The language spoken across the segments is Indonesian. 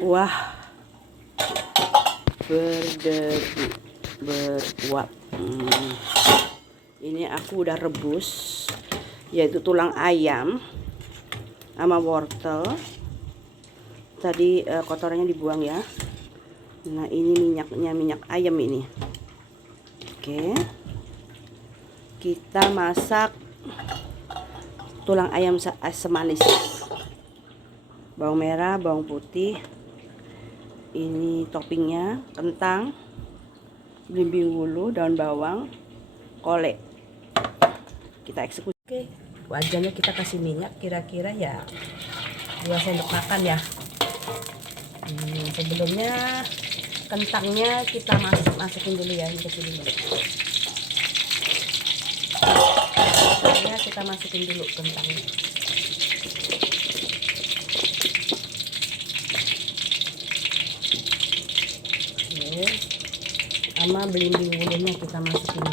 Wah, berdebu, beruap. Ini aku udah rebus, yaitu tulang ayam sama wortel. Tadi kotorannya dibuang ya. Nah, ini minyaknya, minyak ayam ini. Oke, kita masak tulang ayam semanis. Bawang merah, bawang putih. Ini toppingnya kentang, belimbing wulu, daun bawang, kolek. Kita eksekusi. Oke, wajannya kita kasih minyak kira-kira ya 2 sendok makan ya. Sebelumnya kentangnya kita masukin dulu ya, ini kecil dulu. Kentangnya kita masukin dulu kentangnya. Oke, sama belimbing wulunya kita masukin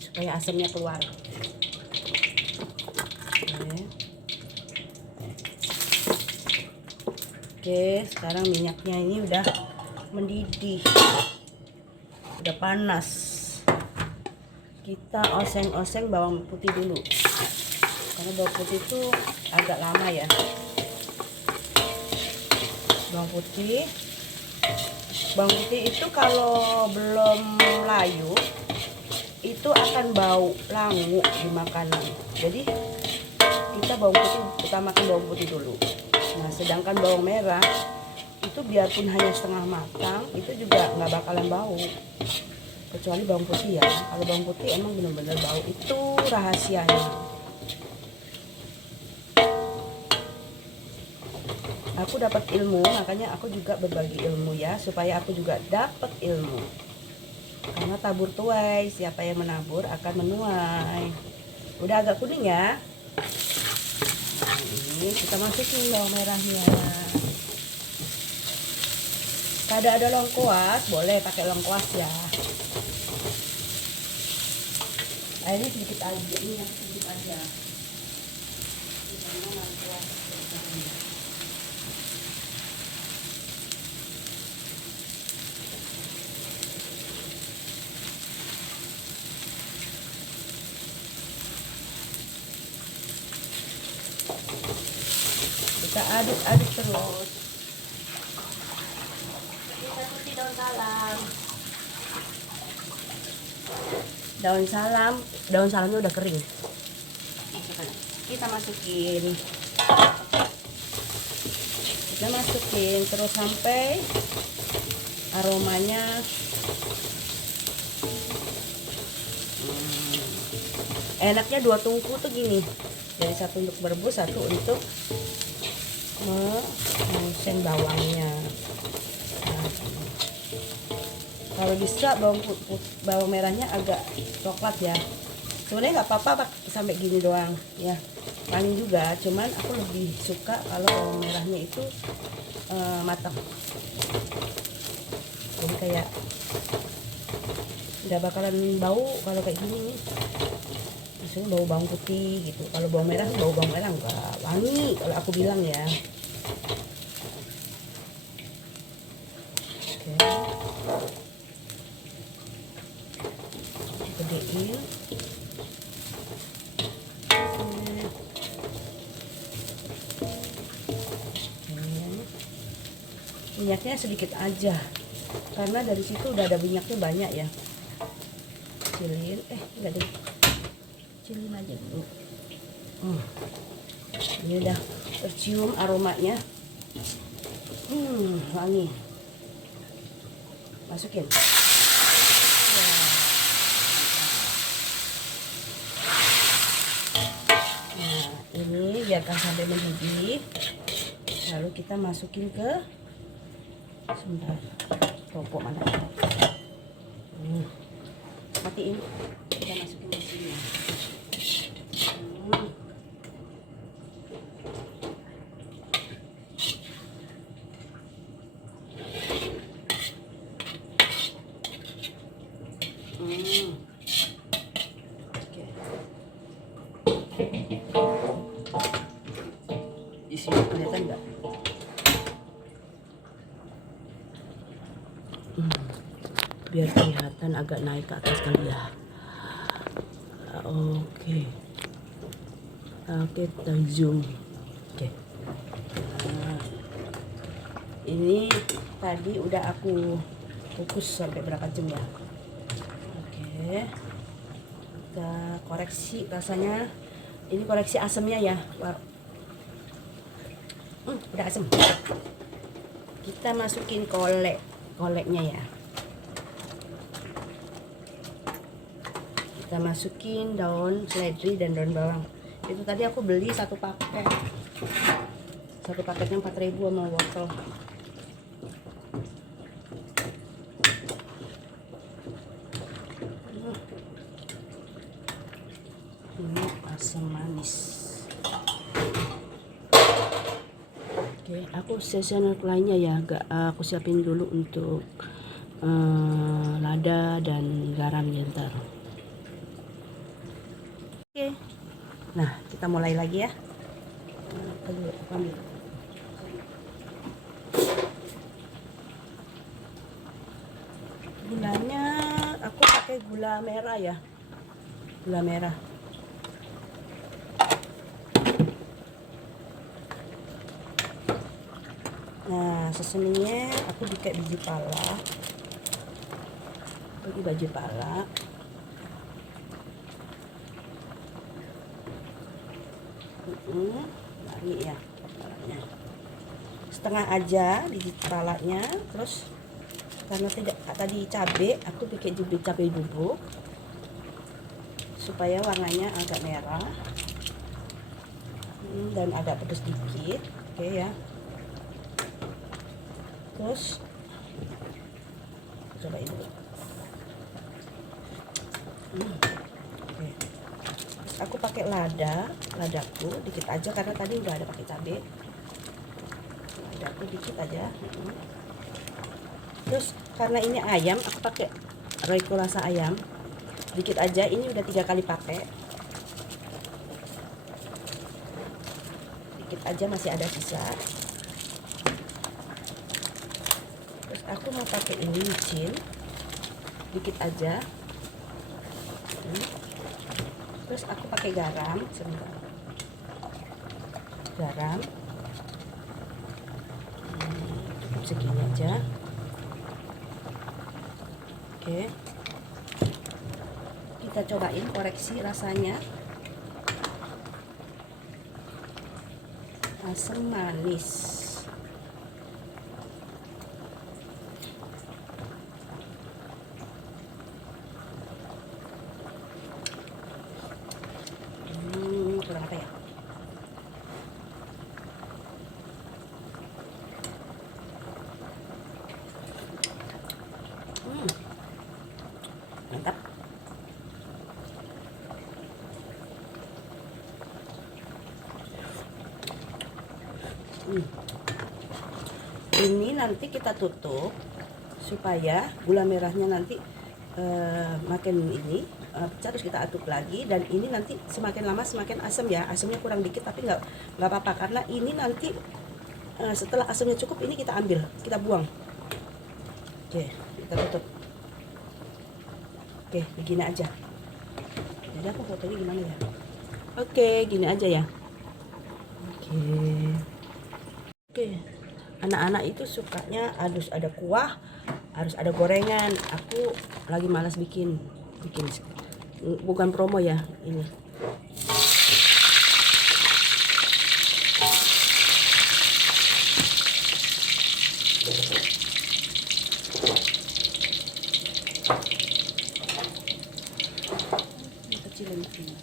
supaya asamnya keluar. Oke, sekarang minyaknya ini udah mendidih, udah panas. Kita oseng-oseng bawang putih dulu, karena bawang putih itu agak lama ya. Bawang putih itu kalau belum layu itu akan bau langu di makanan. Jadi kita utamakan bawang putih dulu. Nah, sedangkan bawang merah itu biarpun hanya setengah matang itu juga nggak bakalan bau, kecuali bawang putih ya. Kalau bawang putih emang benar-benar bau, itu rahasianya. Aku dapat ilmu, makanya aku juga berbagi ilmu ya, supaya aku juga dapat ilmu. Karena tabur tuai, siapa yang menabur akan menuai. Udah agak kuning ya. Nah, ini kita masukin bawang merahnya. Kalau ada lengkuas, boleh pakai lengkuas ya. Nah, ini sedikit aja, ini sedikit aja. Kita aduk-aduk terus. Kita putih daun salam. Daun salamnya udah kering. Kita masukin terus sampai aromanya enaknya 2 tungku tuh gini. Jadi 1 untuk merebus, 1 untuk mengoseng bawangnya. Nah, kalau bisa bawang merahnya agak coklat ya. Sebenarnya nggak apa-apa sampai gini doang ya, paling juga. Cuman aku lebih suka kalau bawang merahnya itu matang. Jadi kayak nggak bakalan bau kalau kayak gini nih. Maksudnya bau bawang putih gitu. Kalau bawang merah, bau bawang merah nggak wangi kalau aku bilang ya. Oke, gedein. Minyaknya sedikit aja, karena dari situ udah ada minyaknya banyak ya. Kecilin, enggak deh, kecilin aja dulu. Ini udah tercium aromanya, wangi. Masukin. Nah, ini biarkan sampai mendidih. Lalu kita masukin ke sebentar, topok mana? Matiin. Kita masukin di sini. Di sini kelihatan nggak? biar kelihatan agak naik ke atas kali ya. Oke. Oke, kita zoom. Oke. Nah, ini tadi udah aku kukus sampai berapa jam ya. Oke. Kita koreksi rasanya. Ini koreksi asamnya ya. Udah asam. Kita masukin koleknya ya. Kita masukin daun seledri dan daun bawang. Itu tadi aku beli satu paket. Satu paketnya 4.000 sama wortel. Ini asam manis. Oke, aku seasoner lainnya ya, aku siapin dulu untuk lada dan garam ya ntar. Oke, nah kita mulai lagi ya. Gulanya aku pakai gula merah ya, gula merah. Nah, seasoningnya aku pakai biji pala. Bagi biji pala. Lagi ya, palanya. Setengah aja biji palanya. Terus karena tidak tadi cabai, aku pakai juga cabai bubuk supaya warnanya agak merah dan agak pedas dikit. Oke ya. Terus cobain dulu. Oke. Terus aku pakai ladaku dikit aja karena tadi udah ada pakai cabai. Ladaku dikit aja. Terus karena ini ayam, aku pakai Royco rasa ayam dikit aja. Ini udah 3 kali pakai. Dikit aja, masih ada sisa. Terus aku mau pakai ini micin dikit aja. Terus aku pakai garam sebentar. Garam cukup segini aja. Oke, kita cobain koreksi rasanya. Asam manis. Kurang apa ya? Mantap. Ini nanti kita tutup supaya gula merahnya nanti makin ini terus kita aduk lagi, dan ini nanti semakin lama semakin asam ya. Asamnya kurang dikit tapi nggak apa-apa karena ini nanti setelah asamnya cukup ini kita ambil, kita buang. Oke, kita tutup. Oke, begini aja. Jadi aku fotonya gimana ya? Oke, gini aja ya. Oke. Anak-anak itu sukanya harus ada kuah, harus ada gorengan. Aku lagi malas bikin. Bukan promo ya ini. Kecilin ini.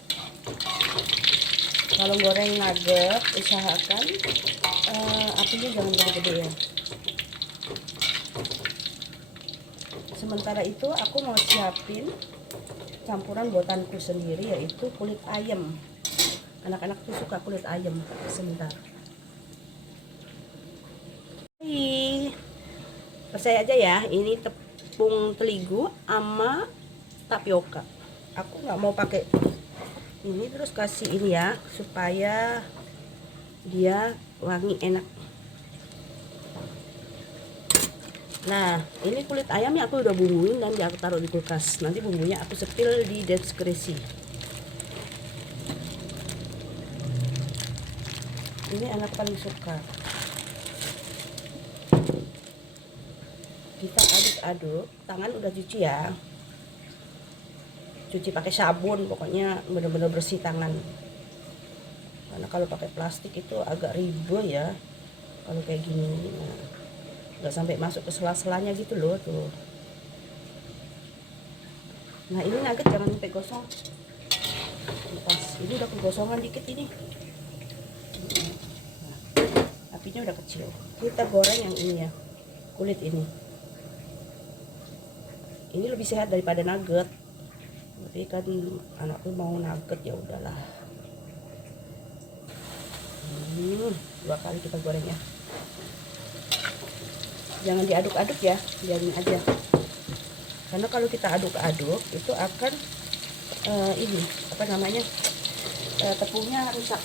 Kalau goreng nugget usahakan apinya jangan gede-gede ya. Sementara itu aku mau siapin campuran buatanku sendiri, yaitu kulit ayam. Anak-anak tuh suka kulit ayam. Sebentar. Percaya aja ya, ini tepung terigu sama tapioka. Aku nggak mau pakai ini, terus kasih ini ya supaya dia wangi enak. Nah, ini kulit ayamnya aku udah bumbuin dan aku taruh di kulkas. Nanti bumbunya aku sepil di deskripsi. Ini anak paling suka. Kita aduk-aduk, tangan udah cuci ya. Cuci pakai sabun, pokoknya bener-bener bersih tangan. Karena kalau pakai plastik itu agak ribet ya. Kalau kayak gini, nah, nggak sampai masuk ke sela-selanya gitu loh tuh. Nah ini nugget jangan sampai gosong. Pas ini udah kegosongan dikit ini. Nah, apinya udah kecil. Kita goreng yang ini ya, kulit ini. Ini lebih sehat daripada nugget. Tapi kan anakku mau nugget, ya udahlah. 2 kali kita goreng ya. Jangan diaduk-aduk ya, biarin aja. Karena kalau kita aduk-aduk itu akan ini apa namanya, tepungnya rusak.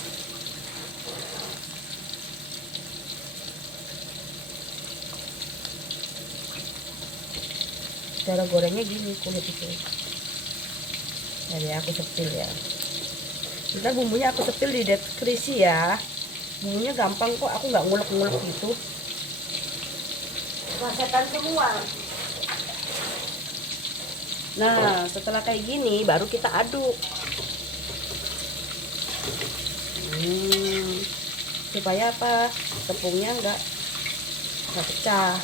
Cara gorengnya gini, kulit itu. Jadi aku sepil ya. Ntar bumbunya aku sepil di deskripsi ya. Bumbunya gampang kok, aku nggak ngulek-ngulek gitu. Rasakan semua. Nah, setelah kayak gini baru kita aduk. Supaya apa? Tepungnya nggak pecah.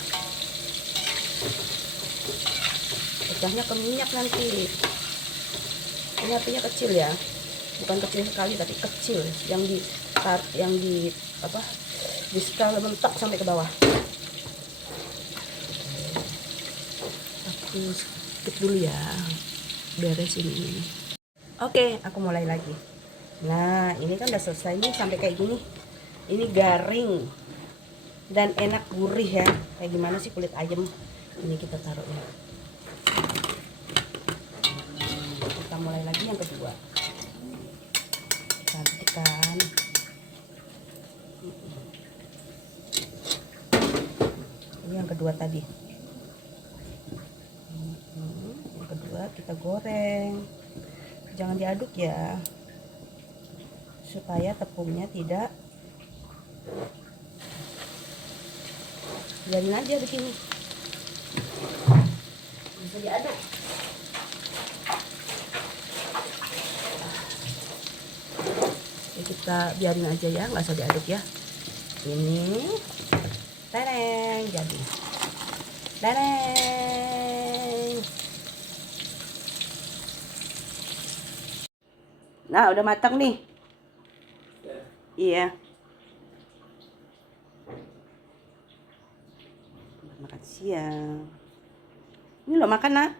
Pecahnya ke minyak nanti. Ini apinya kecil ya. Bukan kecil sekali tapi kecil, yang di apa? Di skala mentok sampai ke bawah. Aku skip dulu ya, beresin ini. Oke, aku mulai lagi. Nah, ini kan udah selesai nih sampai kayak gini. Ini garing dan enak, gurih ya. Kayak gimana sih kulit ayam? Ini kita taruh ya. Kita mulai lagi yang kedua. Cantikan. Ini yang kedua tadi. Yang kedua kita goreng. Jangan diaduk ya, supaya tepungnya tidak, biarin aja begini, bisa diaduk. Jadi kita biarin aja ya, nggak usah diaduk ya. Ini tereng jadi tereng. Nah udah matang nih. Iya, makan siang. Ini lo makan, nah.